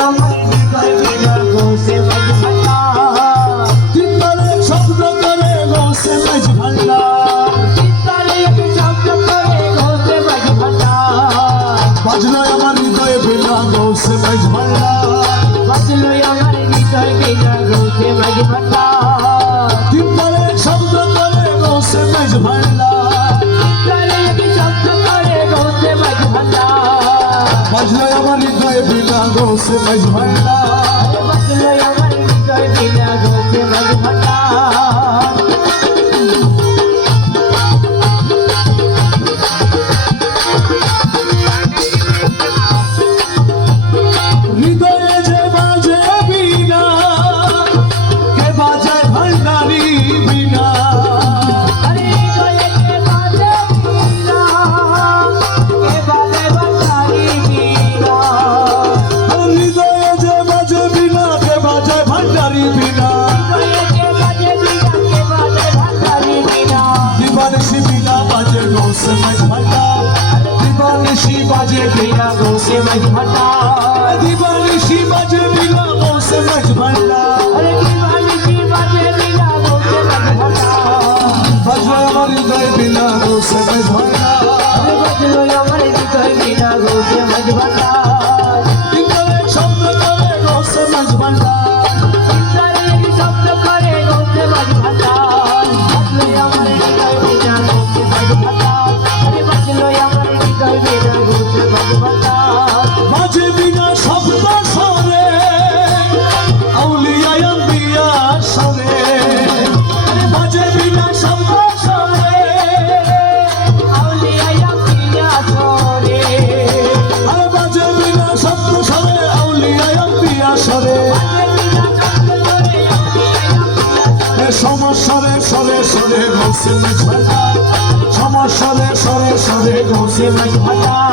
আমার হৃদয় বিনা গোসে মাঝ ভান্ডার তিনবারে শব্দ করে গোসে মাঝ ভান্ডার তিনবারে শব্দ করে গোসে মাঝ ভান্ডার বাজলো আমার হৃদয় বিনা গোসে মাঝ ভান্ডার বাজলো আমার হৃদয় বিনা গোসে মাঝ ভান্ডার তিনবারে শব্দ করে গোসে মাঝ ভান্ডার তিনবারে শব্দ করে গোসে মাঝ ভান্ডার বাজলো আমার হৃদয় বিনা গোসে মাঝ ভান্ডার বাজলো আমার হৃদয় বিনা গোসে মাঝ ভান্ডার হৃদয়ে যে বাজে বিনা কে বাজে ভান্ডারি বিনা আরে হৃদয়ে কে বাজে বিনা কে বাজে ভান্ডারি বিনা হৃদয়ে যে বাজে বিনা কে বাজে ভান্ডারি বিনা হৃদয়ে কে বাজে বিনা কে বাজে ভান্ডারি বিনা দিবানিশি বিনা বাজে গোসে মাঝ ভান্ডার দিবানিশি বাজে বিনা গোসে মাঝ ভান্ডার দিবানিশি বাজে বিনা গোসে মাঝ ভান্ডার আরে দিবানিশি বাজে বিনা গোসে মাঝ ভান্ডার বাজলো আমার হৃদয় বিনা গোসে মাঝ ভান্ডার আরে বাজলো আমার হৃদয় বিনা গোসে মাঝ ভান্ডার তিনবারে শব্দ করে গোসে মাঝ ভান্ডার তিনবারে শব্দ করে গোসে মাঝ ভান্ডার বাজলো আমার হৃদয় বিনা গোসে মাঝ ভান্ডার আরে বাজলো আমার হৃদয় বিনা গোসে মাঝ ভান্ডার বাজে বিনা শব্দ সরে আউলিয়া আম্বিয়া সরে বাজে বিনা শব্দ সরে আউলিয়া আম্বিয়া সরে আর বাজে বিনা শব্দ সরে আউলিয়া আম্বিয়া সরে সমস্যরে সরে সরে গোসে মাঝ ভান্ডার সমস্যরে সরে সরে গোসে মাঝ ভান্ডার